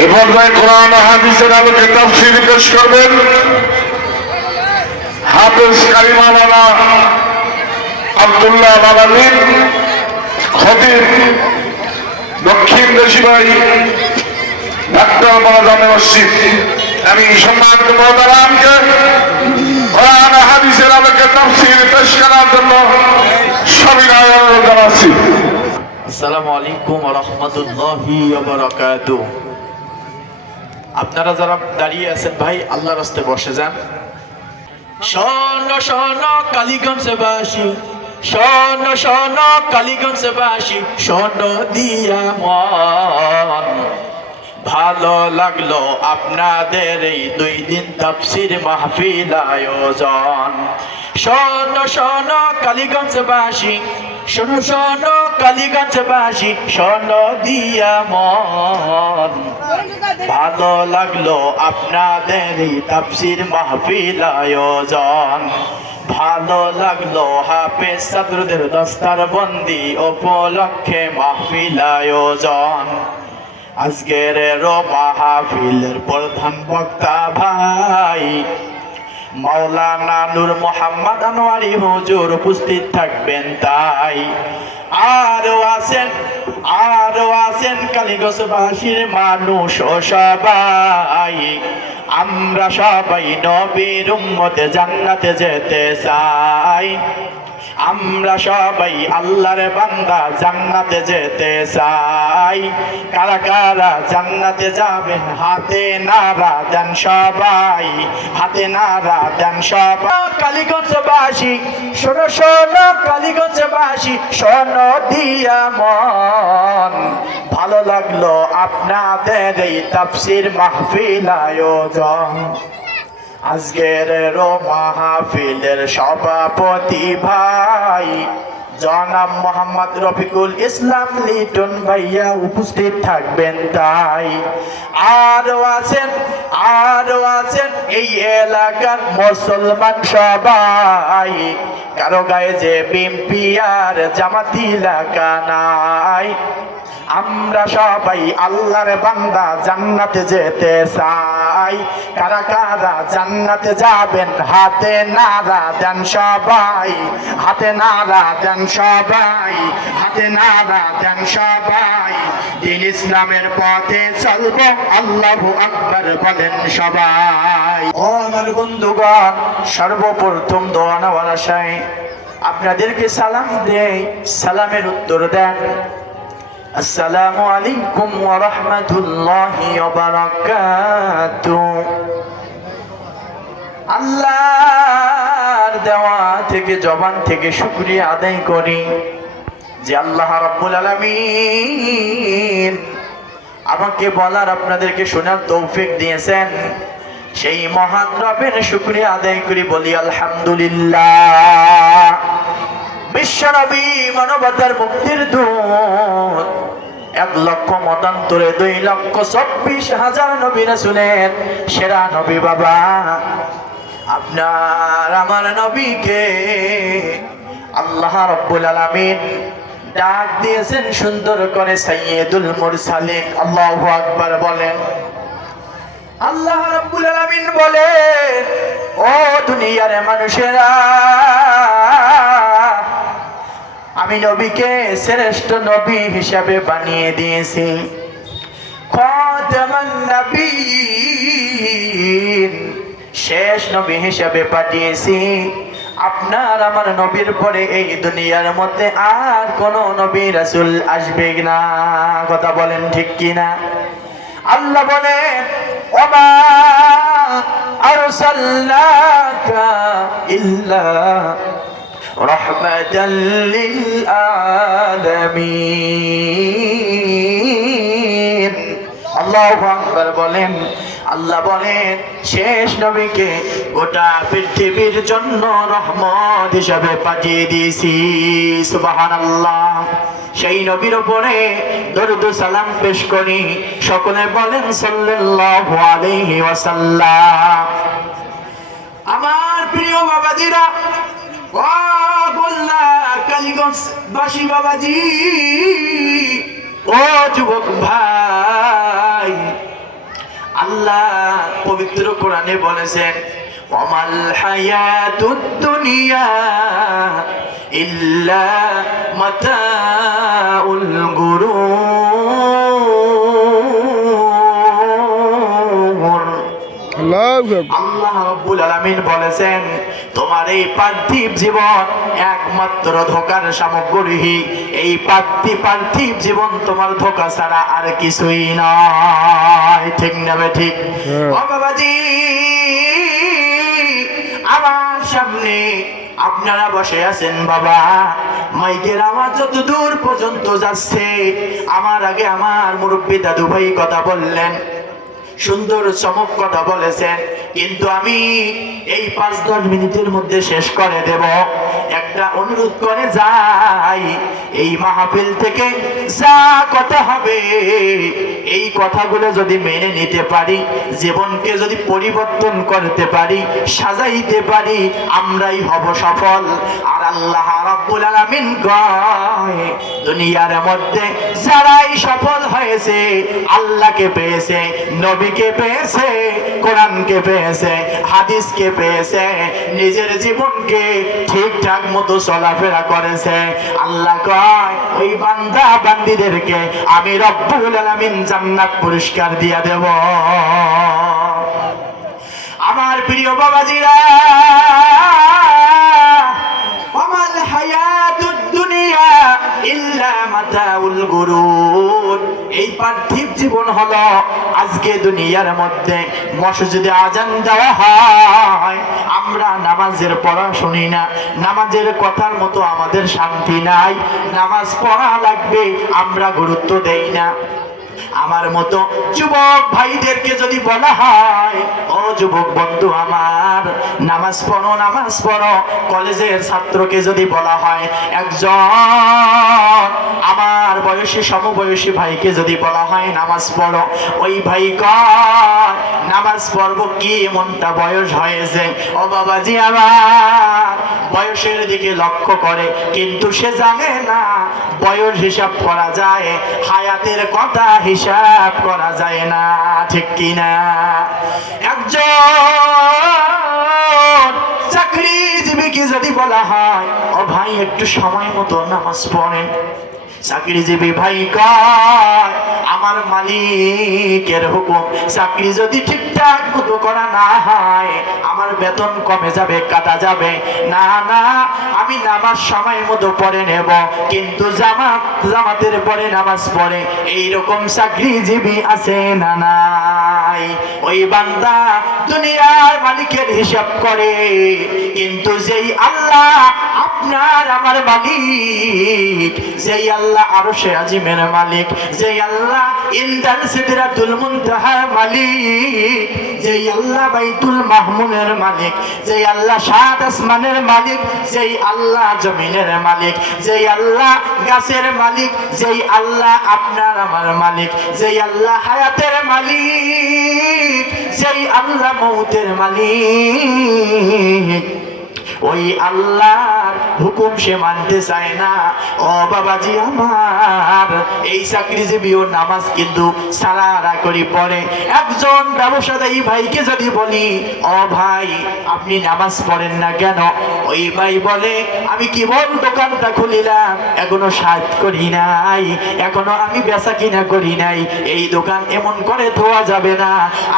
এ পর্যায়ে কোরআন ও হাদিসের আলোকে তাফসীর পেশ করবেন হাফেজ কারি মাওলানা আব্দুল্লাহ আলামিন খতিব দক্ষিণ দেশিবাই ডাক্তার বাজামে মসজিদ। আমি সম্মানিত মোহতারামকে কোরআন ও হাদিসের আলোকে তাফসীর পেশ করার জন্য সবিনয় অনুরোধ জানাচ্ছি। আসসালামু আলাইকুম ওয়া রাহমাতুল্লাহি ওয়া বারাকাতুহু। আপনারা যারা দাঁড়িয়ে আছেন ভাই আল্লাহর রাস্তে বসে যান। শোনো শোনো কালীগঞ্জবাসী, শোনো শোনো কালীগঞ্জবাসী, শোনো দিয়া মন। ভালো লাগলো আপনাদের এই 2 দিন তাফসীর মাহফিল আয়োজন। শোনো শোনো কালীগঞ্জবাসী, শোনো শোনো কালীগঞ্জবাসী, শোনো দিয়া মন। ভালো লাগলো আপনাদের এই তাফসীর মাহফিল আয়োজন। ভালো লাগলো হাফেজ ছাত্রদের দস্তার বন্দি উপলক্ষে মাহফিল আয়োজন। আজকের মাহফিলের প্রধান বক্তা ভাই মাওলানা নূর মোহাম্মদ আনোয়ারি হুজুর উপস্থিত থাকবেন। তাই আরো আছেন কালীগঞ্জবাসীর মানুষ ও সবাই। আমরা সবাই নবীর উম্মতে জান্নাতে যেতে চাই। আমরা সবাই আল্লাহর বান্দা জান্নাতে যেতে চাই। কারা কারা জান্নাতে যাবেন হাতে নারা দেন সবাই, হাতে নারা দেন সবাই। কালীগঞ্জবাসী শোনো শোনো কালীগঞ্জবাসী, শোনো দিয়া মন। ভালো লাগলো আপনাদের এই তাফসীর মাহফিল আয়োজন। আজকের মাহফিলের সভাপতি ভাই জনাব মোহাম্মদ রফিকুল ইসলাম লিটন ভাইয়া উপস্থিত থাকবেন। তাই আরো আছেন এই এলাকার মুসলমান সবাই। কারো গায়ে যে বিএনপি আর জামাতি লাগা নাই। আমরা সবাই আল্লাহর বান্দা জান্নাতে যেতে চাই। কারা কারা জান্নাতে যাবেন হাতে নারা দেন সবাই, হাতে নারা দেন সবাই, হাতে নারা দেন সবাই। দিন ইসলামের পথে চলবো আল্লাহু আকবার বলেন সবাই। ও আমার বন্ধুগণ, সর্বপ্রথম দোয়া নেওয়ার আশায় আপনাদেরকে সালাম দেই, সালামের উত্তর দেন। আসসালামু আলাইকুম ওয়া রাহমাতুল্লাহি ওয়া বারাকাতুহু। আল্লাহর দেওয়া থেকে জবান থেকে শুকরিয়া আদায় করি যে আল্লাহ রাব্বুল আলামিন আমাকে বলার আপনাদেরকে শোনার তৌফিক দিয়েছেন। সেই মহান রবের শুকরিয়া আদায় করি, বলি আলহামদুলিল্লাহ। বিশ্বনবী মানবতার মুক্তির দূত, 1,00,000 মতান্তরে 2,24,000 নবী রাসূলের সেরা নবী বাবা আপনার আমার নবীকে আল্লাহ রাব্বুল আলামিন ডাক দিয়েছেন সুন্দর করে সাইয়্যিদুল মুরসালিন। আল্লাহু আকবার বলেন। আল্লাহ রাব্বুল আলামিন বলেন, ও দুনিয়ার মানুষেরা, আমি নবীকে শ্রেষ্ঠ নবী হিসাবে বানিয়ে দিয়েছি। খাতামান নবীয়িন, শেষ নবী হিসাবে পাঠিয়েছি। আপনার আমার নবীর পরে এই দুনিয়ার মধ্যে আর কোন নবী রাসূল আসবে না। কথা বলেন ঠিক কিনা? আল্লাহ বলেন, ওমা আরসালনাকা ইল্লা রাহমাতাল লিল আলামিন। আল্লাহু আকবার বলেন। আল্লাহ বলেন, শেষ নবীকে গোটা পৃথিবীর জন্য রহমত হিসাবে পাঠিয়ে দিয়েছি। সুবহানাল্লাহ। সেই নবীর উপরে দরুদ সালাম পেশ করি, সকলে বলেন সাল্লাল্লাহু আলাইহি ওয়াসাল্লাম। আমার প্রিয় বাবাজিরা, ও বল্লা কালীগঞ্জ বাসী বাবাজি, ও যুবক ভাই, আল্লাহ পবিত্র কোরআনে বলেছেন ওয়ামাল হায়াতুদ দুনিয়া ইল্লা মাতাউল গুরুর। আল্লাহ রাব্বুল আলামিন বলেছেন তোমার এই পার্থিব জীবন একমাত্র ধোঁকার সামগ্রী। এই পার্থিব জীবন তোমার ধোঁকা ছাড়া আর কিছুই নয়। ঠিক না বে ঠিক? ও বাবাজি, আমার সামনে আপনারা বসে আছেন বাবা, মাইকের আওয়াজ যত দূর পর্যন্ত যাচ্ছে, আমার আগে আমার মুরব্বী দাদু ভাই কথা বললেন, সুন্দর চমক কথা বলেছেন, কিন্তু আমি এই 5-10 মিনিটের মধ্যে শেষ করে দেব। একটা অনুরোধ করে যাই, এই মাহফিল থেকে যা কথা হবে এই কথাগুলো যদি মেনে নিতে পারি, জীবনকে যদি পরিবর্তন করতে পারি, সাজাইতে পারি, আমরাই হব সফল। আর আল্লাহ রাব্বুল আলামিন কয় দুনিয়ার মধ্যে যারাই সফল হয়েছে আল্লাহকে পেয়েছে, নবীকে পেয়েছে, কোরআনকে পেয়েছে, হাদিসকে পেয়েছে, নিজের জীবনকে ঠিকঠাক মতো চলাফেরা করেছে, আল্লাহ কয় ওই বান্দা বান্দীদেরকে আমি রব্বুল আলামিন জান্নাত পুরস্কার দিয়া দেব। আমার প্রিয় বাবাজিরা, ওয়ামাল হায়াতুদ দুনিয়া ইল্লা মাতাউল গুরুর। এই পার্থিব জীবন হলো আজকে দুনিয়ার মধ্যে মসজিদে আজান দেওয়া হয়, আমরা নামাজের পড়া শুনি না, নামাজের কথার মতো আমাদের শান্তি নাই, নামাজ পড়া লাগবে আমরা গুরুত্ব দেই না। আমার মতো যুবক ভাইদেরকে যদি বলা হয় ও যুবক বন্ধু আমার নামাজ পড়ো নামাজ পড়ো, কলেজের ছাত্রকে যদি বলা হয়, একজন আমার বয়সী সমবয়সী ভাইকে যদি বলা হয় নামাজ পড়ো, ওই ভাই কয় নামাজ পড়বো কি, এমনটা বয়স হয়েছে। ও বাবাজি আমার বয়সের দিকে লক্ষ্য করে, কিন্তু সে জানে না বয়স হিসাব করা যায়, হায়াতের কথা হিসাব করা যায় না। ঠিক কিনা? একজন চাকরিজীবীকে যদি বলা হয় ও ভাই একটু সময় মতো নামাজ পড়েন, চাকরিজীবী ভাই কয় আমার মালিকের হুকুম, চাকরি যদি ঠিকঠাক মতো করা না হয় আমার বেতন কমে যাবে, কাটা যাবে, না না আমি নামাজ সময় মতো পড়ে নেব। কিন্তু জামাতের পরে নামাজ পড়ে এইরকম চাকরিজীবী আছে না নাই? ওই বান্দা দুনিয়ার মালিকের হিসাব করে, কিন্তু যেই আল্লাহ আপনার আমার মালিক, যেই আল্লাহ আরশে আজিমের মালিক, যেই আল্লাহ ইনদাল সিদরাতুল মুনতাহার মালিক, যেই আল্লাহ বাইতুল মাহমুনের মালিক, যেই আল্লাহ সাত আসমানের মালিক, যেই আল্লাহ জমিনের মালিক, যেই আল্লাহ গাছের মালিক, যেই আল্লাহ আপনার আমার মালিক, যেই আল্লাহ হায়াতের মালিক, যেই আল্লাহ মউতের মালিক, ওই আল্লাহর হুকুম সে মানতে চায় না। ও বাবাজি আমার, এই চাকরিজীবীও নামাজ কিন্তু সারা করি পড়ে। একজন ব্যবসাদায়ী ভাইকে যদি বলি ও ভাই আপনি নামাজ পড়েন না কেন, ওই ভাই বলে আমি কেবল দোকানটা খুলিলাম, এখনো সাজ করি নাই, এখনো আমি বেচা কিনা করি নাই, এই দোকান এমন করে ধোয়া যাবে না,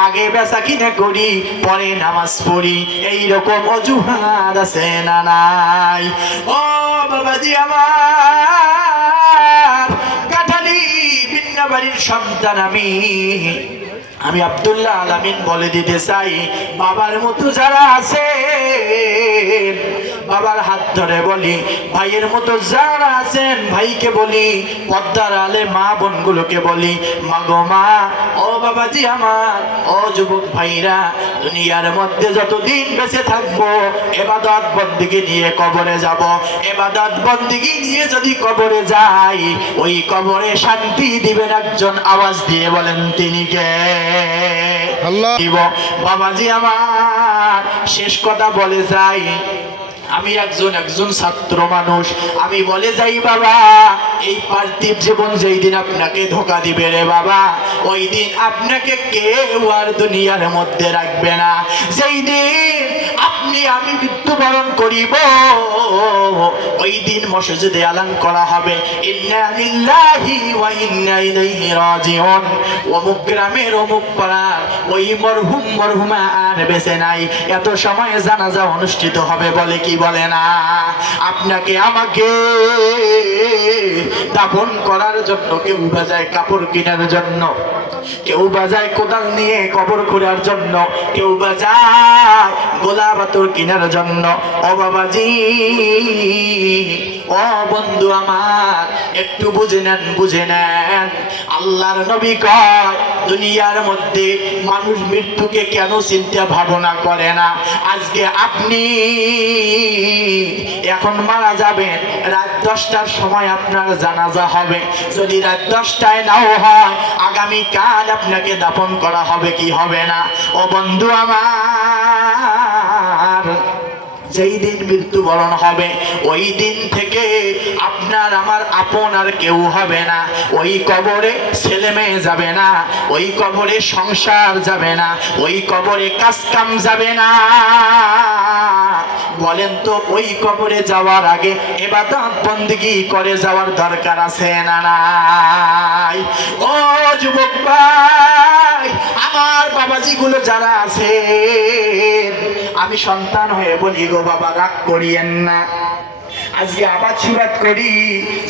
আগে বেচা কিনা করি পরে নামাজ পড়ি, এইরকম অজুহাত আছে না নাই? ও বাবাজি আমার, কাঠালি বিন্নাবাড়ির সন্তান আমি আব্দুল্লাহ আলামিন বলে দিতে চাই, বাবার মতো যারা আছে বাবার হাত ধরে বলি, ভাইয়ের মতো যারা আছেন ভাইকে বলি, পদ্মার আলে মা বোনগুলোকে বলি, মা গো মা, ও বাবাজি আমার, ও যুবক ভাইরা, দুনিয়ার মধ্যে যতদিন বেঁচে থাকবো ইবাদত বন্দেগী নিয়ে কবরে যাব, ইবাদত বন্দেগী নিয়ে যদি কবরে যাই ওই কবরে শান্তি দিবেন একজন, আওয়াজ দিয়ে বলেন তিনি কে? আল্লাহ। বাবাজি আমার শেষ কথা বলে যাই, আমি একজন ছাত্র মানুষ, আমি বলে যাই বাবা, এই পার্থিব জীবন যেই দিন আপনাকে ধোকা দিবে রে বাবা, ওই দিন আপনাকে কেউ আর দুনিয়ার মধ্যে রাখবে না। যেই দিন আমি মৃত্যুবরণ করিব, ওই দিন মসজিদে এলান করা হবে ইন্না লিল্লাহি ওয়া ইন্না ইলাইহি রাজিউন। অমুক গ্রামের অমুক পাড়ার ওই মরহুমা আর বেঁচে নাই, এত সময় জানাজা অনুষ্ঠিত হবে বলে কি বলে না। আপনাকে আমাকে দাফন করার জন্য কেউ বাজায় কাপড় কেনার জন্য, কেউ বাজায় কোদাল নিয়ে কবর খোঁড়ার জন্য, কেউ বাজায় গোলা বাতুর কেনার জন্য। ও বাবাজি, ও বন্ধু আমার, একটু বুঝে নেন। আল্লাহর নবী কয় দুনিয়ার মধ্যে মানুষ মৃত্যুকে কেন চিন্তা ভাবনা করে না। আজকে আপনি এখন মারা যাবেন, রাত 10টার সময় আপনার জানাজা হবে। যদি রাত 10টায় নাও হয়, আগামীকাল আপনাকে দাফন করা হবে কি হবে না? ও বন্ধু আমার, যেই দিন মৃত্যুবরণ হবে ওই দিন থেকে আপনার আমার আপন আর কেউ হবে না। ওই কবরে ছেলে মেয়ে যাবে না, ওই কবরে সংসার যাবে না, ওই কবরে কাজ কাম যাবে না। বলেন তো, ওই কবরে যাওয়ার আগে ইবাদত বندگی করে যাওয়ার দরকার আছে না নাই? ও যুবক ভাই, আমার বাবাজি গুলো যারা আছে, আমি সন্তান হয়ে বলি গো বাবা, রাগ করিয়েন না। আজকে আবাদ সুবাদ করি,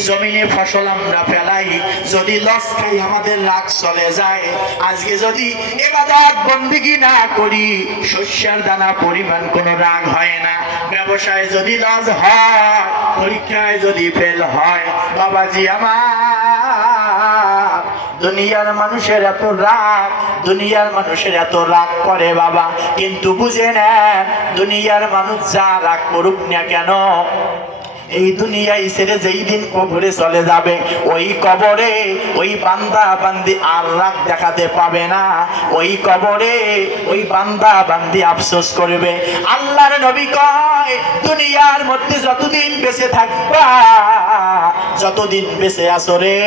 জমিনে ফসল আমরা ফেলাই, যদি লস খাই আমাদের রাগ চলে যায়। আজকে যদি ইবাদত বندگی না করি, শস্যের দানা পরিমাণ কোনো রাগ হয় না। ব্যবসায় যদি লস হয়, পরীক্ষায় যদি ফেল হয়, বাবাজি আমার, দুনিয়ার মানুষের এত রাগ, দুনিয়ার মানুষের এত রাগ করে বাবা, কিন্তু বুঝে নেন দুনিয়ার মানুষ যা রাগ করুক না কেন, এই দুনিয়ায় ছেড়ে যেই দিন কবরে চলে যাবে, ওই কবরে ওই বান্দা বান্দি আর রাগ দেখাতে পাবে না। ওই কবরে ওই বান্দা বান্দি আফসোস করবে। আল্লাহর নবী কয় দুনিয়ার মধ্যে যতদিন বেঁচে থাকবা, যতদিন বেঁচে আছো রে,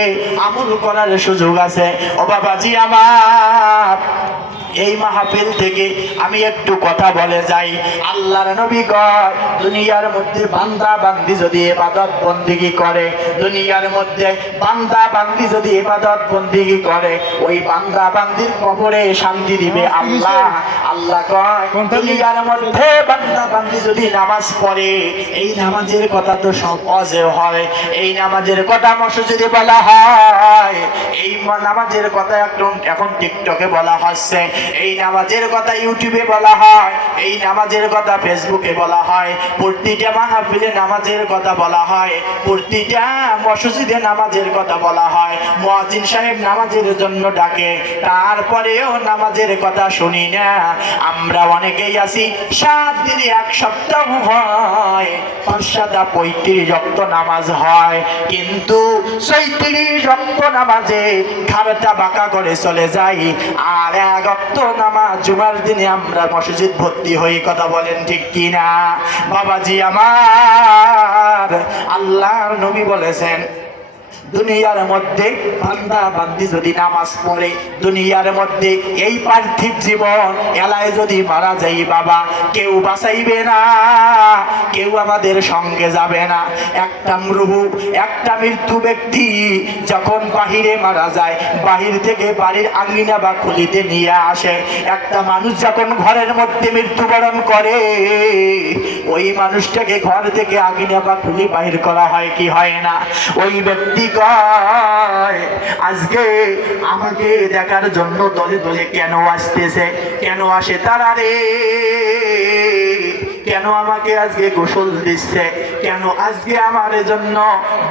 আমল করার সুযোগ আছে। ও বাবাজি আমার, এই মাহফিল থেকে আমি একটু কথা বলে যাই। আল্লাহর নবী কয় দুনিয়ার মধ্যে বান্দা বান্দি যদি ইবাদত বندگی করে, দুনিয়ার মধ্যে বান্দা বান্দি যদি ইবাদত বندگی করে, ওই বান্দা বান্দির কবরে শান্তি দিবে আল্লাহ। আল্লাহ কয় দুনিয়ার মধ্যে বান্দা বান্দি যদি নামাজ পড়ে, এই নামাজের কথা তো সব অজে হয়, এই নামাজের কথা মসজিদে বলা হয়, এই নামাজের কথা এখন টিকটকে বলা হচ্ছে, এই নামাজের কথা ইউটিউবে বলা হয়, এই নামাজের কথা ফেসবুকে বলা হয়, প্রতিটা মাহফিলে নামাজের কথা বলা হয়, প্রতিটা মসজিদে নামাজের কথা বলা হয়, মুয়াজ্জিন সাহেব নামাজের জন্য ডাকে, তারপরেও নামাজের কথা শুনি না। আমরা অনেকেই আছি 7 দিনে 1 সপ্তাহ হয় 5-35 ওয়াক্ত নামাজ হয়, কিন্তু 36 ওয়াক্ত নামাজে ঘাড়টা বাঁকা করে চলে যাই, আর 1 ওয়াক্ত নামাজ জুমার দিনে আমরা মসজিদ ভর্তি হই। কথা বলেন ঠিক কিনা? বাবাজি আমার, আল্লাহর নবী বলেছেন দুনিয়ার মধ্যে বান্দা বান্দি যদি নামাজ পড়ে, দুনিয়ার মধ্যে এই পার্থিব জীবন এলায় যদি মারা যাই বাবা, কেউ বাঁচাইবে না, কেউ আমাদের সঙ্গে যাবে না। একটা মৃত্যু ব্যক্তি যখন বাহিরে মারা যায়, বাহির থেকে বাড়ির আঙ্গিনা বা খুলিতে নিয়ে আসে, একটা মানুষ যখন ঘরের মধ্যে মৃত্যুবরণ করে, ওই মানুষটাকে ঘর থেকে আঙ্গিনা বা খুলি বাহির করা হয় কি হয় না? ওই ব্যক্তি আজকে আমাকে দেখার জন্য দলে দলে কেন আসতেছে, কেন আসে তারা রে? কেন আমাকে আজকে গোসল দিচ্ছে? কেন আজকে আমার জন্য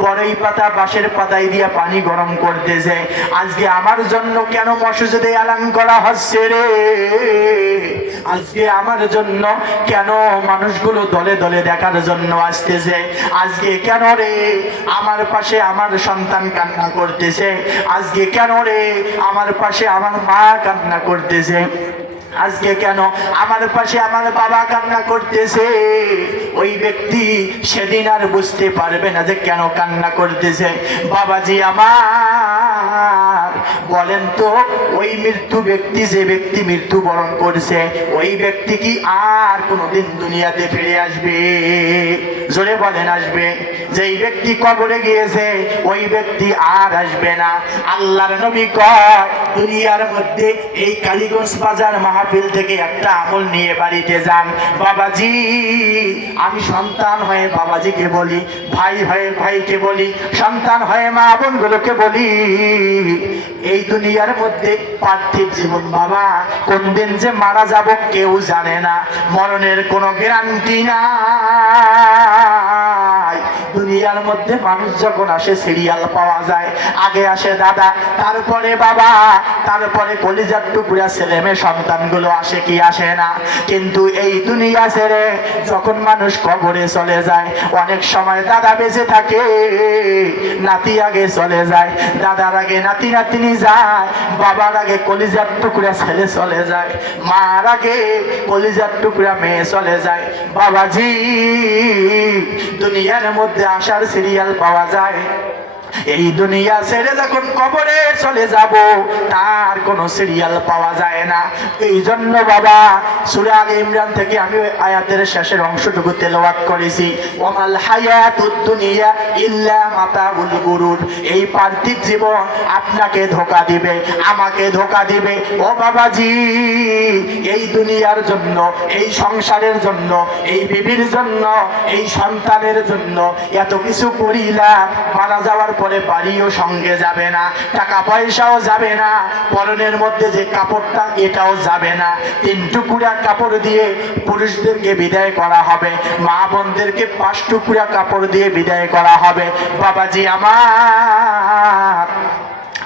বড়ই পাতা বাঁশের পাতায় দিয়ে পানি গরম করতেছে? আজকে আমার জন্য কেন মসজিদে এলান করা হচ্ছে রে? আজকে আমার জন্য কেন মানুষগুলো দলে দলে দেখার জন্য আসতেছে? আজকে কেন রে আমার পাশে আমার সন্তান কান্না করতেছে? আজকে কেন রে আমার পাশে আমার মা কান্না করতেছে? আজকে কেন আমার পাশে আমার বাবা কান্না করতেছে, ওই ব্যক্তি সেদিন আর বুঝতে পারবে না যে কেন কান্না করতেছে। বাবাজি আমার, বলেন তো ওই মৃত্যু ব্যক্তি, যে ব্যক্তি মৃত্যুবরণ করছে, ওই ব্যক্তি কি আর কোনোদিন দুনিয়াতে ফিরে আসবে? জোরে বলেন আসবে? যেই ব্যক্তি কবরে গিয়েছে ওই ব্যক্তি আর আসবে না। আল্লাহর নবী কয়, দুনিয়ার মধ্যে এই কালীগঞ্জ বাজার মাহফিল থেকে একটা আমল নিয়ে বাড়িতে যান। বাবাজি, আমি সন্তান হয়ে বাবাজিকে বলি, ভাই হয়ে ভাইকে বলি, সন্তান হয়ে মা বোনগুলোকে বলি, এই দুনিয়ার মধ্যে পার্থিব জীবন বাবা, কোন দিন যে মারা যাব কেউ জানে না, মরণের কোনো গ্যারান্টি নাই। দুনিয়ার মধ্যে মানুষ যখন আসে সিরিয়াল পাওয়া যায়, আগে আসে দাদা, তারপরে বাবা, তারপরে কলিজার টুকরা ছেলে মেয়ে সন্তানগুলো আসে কি আসে না? কিন্তু এই দুনিয়া ছেড়ে যখন মানুষ কবরে চলে যায়, অনেক সময় দাদা বেঁচে থাকে, নাতি আগে চলে যায়, দাদার আগে নাতি নাতনি যায়, বাবার আগে কলিজার টুকরা ছেলে চলে যায়, মার আগে কলিজার টুকরা মেয়ে চলে যায়। বাবাজি, দুনিয়ার মধ্যে আসার সিরিয়াল পাওয়া যায়, এই দুনিয়া ছেড়ে যখন কবরে চলে যাব তার কোনো সিরিয়াল পাওয়া যায় না। এই জন্য বাবা, সূরা আলে ইমরান থেকে আমি আয়াতের শেষের অংশটুকু তেলাওয়াত করেছি, ওয়ামাল হায়াতুদ দুনিয়া ইল্লা মাতাউল গুরুর। এই পার্থিব জীবন আপনাকে ধোঁকা দিবে, আমাকে ধোঁকা দিবে। ও বাবাজি, এই দুনিয়ার জন্য, এই সংসারের জন্য, এই বিবির জন্য, এই সন্তানের জন্য এত কিছু করিলাম, মারা যাওয়ার পরে বাড়িও সঙ্গে যাবে না, টাকা পয়সাও যাবে না, পরনের মধ্যে যে কাপড়টা এটাও যাবে না। 3 টুকরা কাপড় দিয়ে পুরুষদেরকে বিদায় করা হবে, মা বোনদেরকে 5 টুকরা কাপড় দিয়ে বিদায় করা হবে। বাবাজি আমার,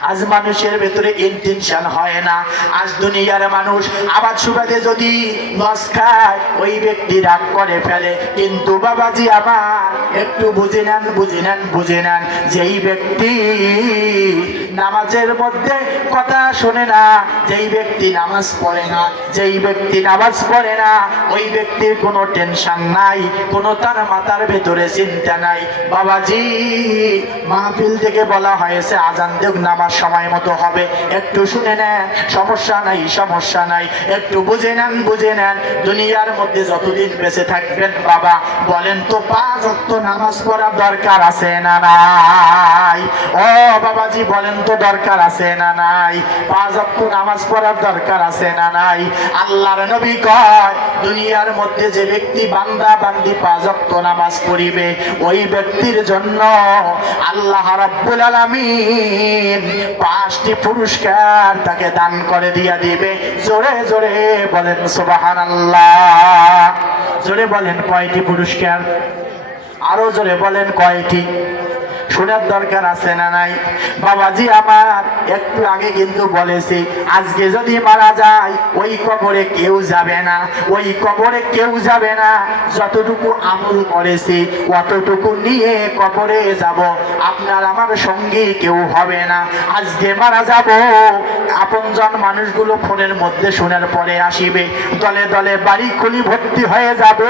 আজ মানুষের ভেতরে ইনটেনশন হয় না। আজ দুনিয়ার মানুষ আবাদ সুবাদে যদি লস খায় ওই ব্যক্তি রাগ করে ফেলে, কিন্তু বাবাজি আমার একটু বুঝে নেন, বুঝে নেন, বুঝে নেন, যেই ব্যক্তি নামাজের মধ্যে কথা শোনে না, যেই ব্যক্তি নামাজ পড়ে না, যেই ব্যক্তি নামাজ পড়ে না, ওই ব্যক্তির কোনো টেনশন নাই, কোনো তার মাথার ভেতরে চিন্তা নাই। বাবাজি, মাহফিল থেকে বলা হয়েছে আজান দেব, নামাজ সময় মতো হবে, একটু শুনে নেন, সমস্যা নাই, সমস্যা নাই, একটু বুঝে নেন, বুঝে নেন। দুনিয়ার মধ্যে যতদিন বেঁচে থাকবেন বাবা, বলেন তো 5 ওয়াক্ত নামাজ পড়ার দরকার আছে না নাই? ও বাবাজি, বলেন তো দরকার আছে না নাই? 5 ওয়াক্ত নামাজ পড়ার দরকার আছে না নাই? আল্লাহর নবী কয়, দুনিয়ার মধ্যে যে ব্যক্তি বান্দা বান্দি 5 ওয়াক্ত নামাজ পড়িবে, ওই ব্যক্তির জন্য আল্লাহ রাব্বুল আলামিন 5টি পুরস্কার তাকে দান করে দিয়া দিবে। জোরে জোরে বলেন সুবহানাল্লাহ। জোরে বলেন কয়টি পুরস্কার? আরো জোরে বলেন কয়টি? শোনার দরকার আছে না নাই? বাবাজি আমার, একটু আগে কিন্তু বলেছি, আজকে যদি মারা যায় ওই কবরে কেউ যাবে না, ওই কবরে কেউ যাবে না। যতটুকু আমল করেছি অতটুকু নিয়ে কবরে যাব, আপনার আমার সঙ্গী কেউ হবে না। আজকে মারা যাব, আপনজন মানুষগুলো ফোনের মধ্যে শোনার পরে আসিবে, দলে দলে বাড়ি খুলি ভর্তি হয়ে যাবে,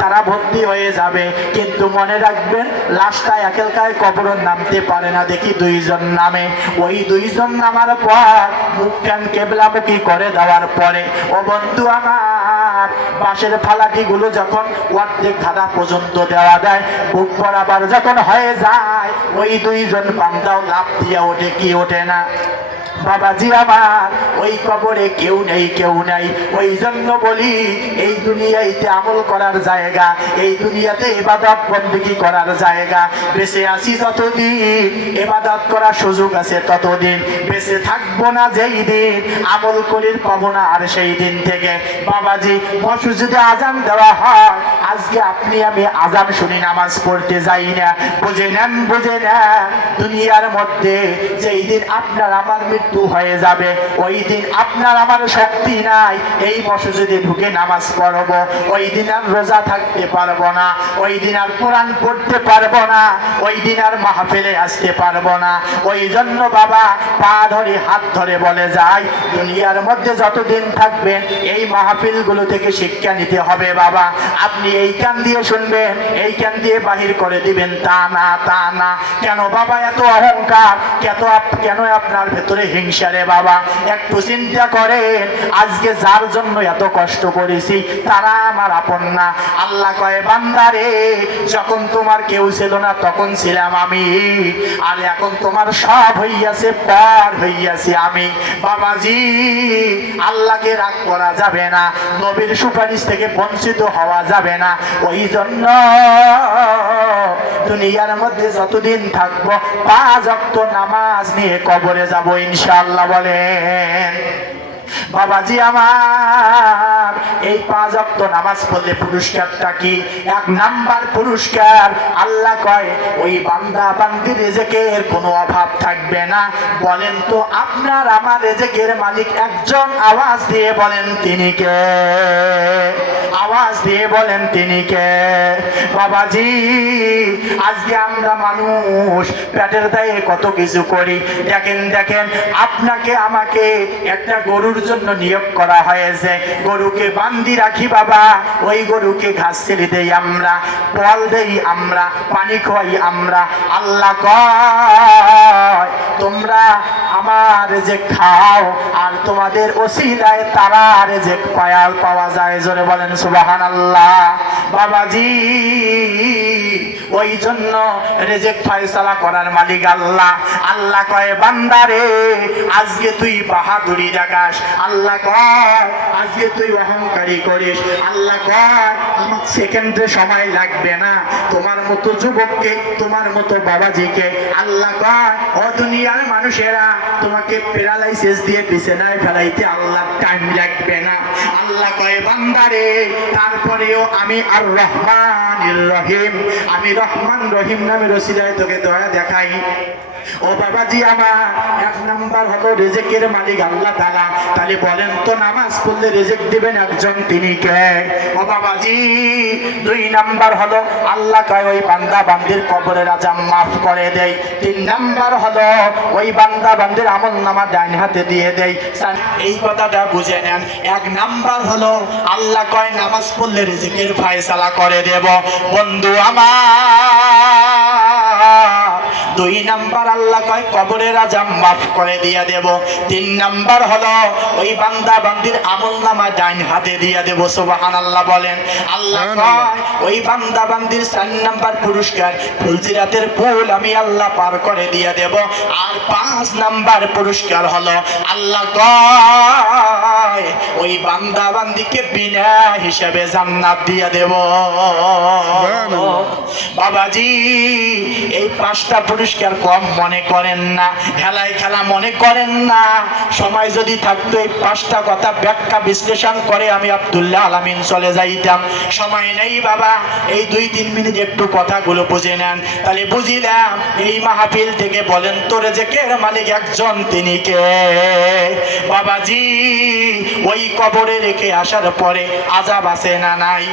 তারা ভর্তি হয়ে যাবে, কিন্তু মনে রাখবেন লাশটা একালকায় কবর নামতে পারে না, দেখি 2 জন নামে। ওই 2 জন নামার পর মুখ কান কেবলামুখী করে দেওয়ার পরে, ও বন্ধু আমার, বাঁশের ফালাটি গুলো যখন অর্ধেক ধারা পর্যন্ত দেওয়া দেয়, বুক বরাবর যখন হয়ে যায়, ওই 2 জন বান্দাও লাফ দিয়ে ওঠে কি ওঠে না? বাবাজি আমার, ওই কবরে কেউ নেই, কেউ নাই। ওই জন্য বলি, এই দুনিয়াতে আমল করার জায়গা, এই দুনিয়াতে ইবাদত বন্দেগী করার জায়গা। বেঁচে আছি যতদিন ইবাদত করার সুযোগ আছে ততদিন, বেঁচে থাকবো না যেই দিন আমল করির পাবো না আর সেই দিন থেকে। বাবাজি, মসজিদে আজান দেওয়া হয়, আজকে আপনি আমি আজান শুনি নামাজ পড়তে যাই না। বুঝে নেন, বুঝে নেন, দুনিয়ার মধ্যে যেই দিন আপনার আমার মৃত্যু হয়ে যাবে, ওই দিন আপনার আমার শক্তি নাই এই মসজিদে ঢুকে নামাজ পড়বো, ওই দিন আর রোজা থাকতে পারবো না, ওই দিন আর কোরআন পড়তে পারবো না, ওই দিন আর মাহফিলে আসতে পারবো না। ওই জন্য বাবা পা ধরে হাত ধরে বলে যায়, দুনিয়ার মধ্যে যতদিন থাকবেন এই মাহফিলগুলো থেকে শিক্ষা নিতে হবে বাবা। আপনি এই কান দিয়ে শুনবেন, এই কান দিয়ে বাহির করে দিবেন, তা না, তা না। কেন বাবা এত অহংকার? কেন আপনার ভেতরে হিংসা রে বাবা? একটু চিন্তা করেন, আজকে যার জন্য এত কষ্ট করেছি তারা আমার আপন না। আল্লাহ কয়, বান্দারে যখন তোমার কেউ ছিল না তখন ছিলাম আমি, আর এখন তোমার সব হইয়াছে, পর হইয়াছি আমি। বাবাজি, আল্লাহকে রাগ করা যাবে না, নবীর সুপারিশ থেকে বঞ্চিত হওয়া যাবে না। ওই জন্য দুনিয়ার মধ্যে যতদিন থাকবো 5 ওয়াক্ত নামাজ নিয়ে কবরে যাব ইনশাআল্লাহ। বলেন বাবাজি আমার, এই 5 ওয়াক্ত নামাজ পড়লে পুরস্কারটা কি? 1 নাম্বার পুরস্কার, আল্লাহ কয় ওই বান্দা বান্দির রিজিকের কোনো অভাব থাকবে না। বলেন তো আপনার আমার রিজিকের মালিক একজন, আওয়াজ দিয়ে বলেন তিনি কে? আওয়াজ দিয়ে বলেন তিনি কে? বাবাজি, আজকে আমরা মানুষ পেটের দায়ে কত কিছু করি। দেখেন দেখেন, আপনাকে আমাকে একটা গরুর জন্য নিয়োগ করা হয়েছে, গরুকে বান্ধি রাখি বাবা, ওই গরুকে ঘাস ছেড়ে দেই আমরা, ফল দেই আমরা, পানি খাওয়াই আমরা। আল্লাহ কয় তোমরা আমার যে খাও আর তোমাদের ওসিলায় তারা রিজিক পাওয়া যায়। জোরে বলেন সুবহানাল্লাহ। বাবাজি, ওই জন্য রিজিক ফয়সালা করার মালিক আল্লাহ। আল্লাহ কয় বান্দারে আজকে তুই বাহাদুরি দেখাস, আল্লাহ কয় আজকে তুই অহংকারী করিস, আল্লাহ কয় আমার সেকেন্ডে সময় লাগবে না তোমার মতো যুবককে, তোমার মতো বাবাজিকে, আল্লাহ কয় ও দুনিয়ার মানুষেরা তোমাকে প্যারালাইসিস দিয়ে বিছানায় ফেলাইতে আল্লাহর টাইম লাগবে না। আল্লাহ কয় বান্দারে তারপরেও আমি আর রহমানির রহিম, আমি রহমান রহিম নামের ওসিলায় তোকে দয়া দেখাই। ও বাবাজি আমার, 1 নাম্বার হলো রিজিকের মালিক আল্লাহ তাআলা। তাহলে বলেন তো নামাজ পড়লে রিজিক দিবেন একজন, তিনি কে? ও বাবাজি, 2 নাম্বার হলো আল্লাহ কয় ওই বান্দা বান্দির কবরের আযাব মাফ করে দেয়। 3 নাম্বার হলো ওই বান্দা বান্দির আমলনামা ডান হাতে দিয়ে দেয়। এই কথাটা বুঝে নেন। 1 নাম্বার হলো আল্লাহ কয় নামাজ পড়লে রিজিকের ফয়সালা করে দেব। বন্ধু আমার, 2 নাম্বার আল্লাহ কয় কবরের আযাব মাফ করে দিয়া দেব। 3 নাম্বার হলো ওই বান্দা বান্দির আমলনামা ডান হাতে দিয়া দেব। সুবহানাল্লাহ বলেন। আল্লাহ কয় ওই বান্দা বান্দির 4 নাম্বার পুরস্কার ফুলসিরাতের পুল আমি আল্লাহ পার করে দিয়া দেব। আর 5 নাম্বার পুরস্কার হলো আল্লাহ কয় ওই বান্দা বান্দিকে বিনা হিসাবে জান্নাত দিয়া দেব। বাবাজি, এই 5টা পুরস্কার কম মনে করেন না, খেলায় খেলা মনে করেন না। সময় যদি থাকতো এই 5টা কথা ব্যাখ্যা বিশ্লেষণ করে আমি আব্দুল্লাহ আলামিন চলে যাইতাম। সময় নেই বাবা, এই 2-3 মিনিট একটু কথাগুলো বুঝে নেন, তাহলে বুঝিলাম এই মাহফিল থেকে। বলেন তো রিজিকের মালিক একজন, তিনি কে? বাবাজি, ওই কবরে রেখে আসার পরে আযাব আছে না নাই?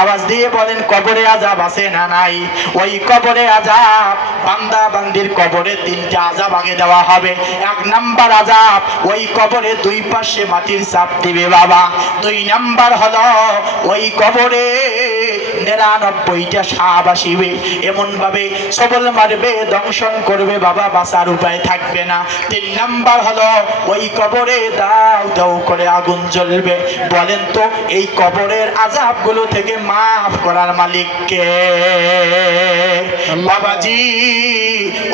আওয়াজ দিয়ে বলেন কবরে আযাব আছে না নাই? ওই কবরে আযাব, বান্দা বান্দির কবরে 3টা আযাব আগে দেওয়া হবে। 1 নাম্বার আযাব, ওই কবরে 2 পাশে মাটির চাপ দিবে বাবা। 2 নাম্বার হলো ওই কবরে 99টা সাপ আসিবে, এমন ভাবে সবল মারবে, দংশন করবে বাবা, বাঁচার উপায় থাকবে না। 3 নাম্বার হলো ওই কবরে দাও দাও করে আগুন জ্বলবে। বলেন তো এই কবরের আযাবগুলো থেকে মাফ করার মালিক কে? বাবাজি,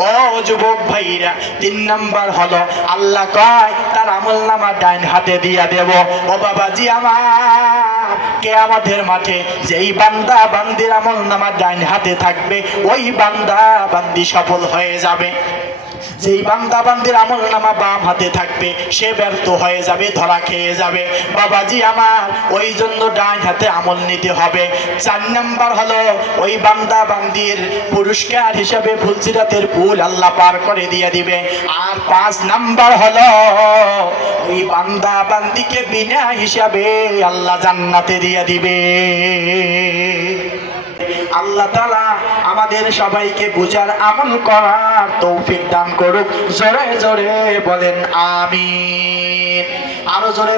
ও যুবক ভাইরা, 3 নাম্বার হলো আল্লাহ কয় তার আমলনামা ডান হাতে দিয়া দেব। ও বাবাজি আমার, কিয়ামতের মাঠে যেই বান্দা বান্দির আমলনামা ডান হাতে থাকবে ওই বান্দা বান্দি সফল হয়ে যাবে। যেই বান্দা বান্দির আমল নামা বাম হাতে থাকবে সে ব্যর্থ হয়ে যাবে, ধরা খেয়ে যাবে। বাবাজি আমার, ওই জন্য ডান হাতে আমল নিতে হবে। 4 নাম্বার হলো ওই বান্দা বান্দির পুরস্কার হিসাবে ফুলসিরাতের পুল আল্লাহ পার করে দিয়ে দিবে। আর 5 নাম্বার হলো ওই বান্দা বান্দিকে বিনা হিসাবে আল্লাহ জান্নাতে দিয়ে দিবে। আল্লাহ তাআলা আমাদের সবাইকে বুঝার আমল করার তৌফিক দান করুক। জোরে জোরে বলেন আমিন। আরো জোরে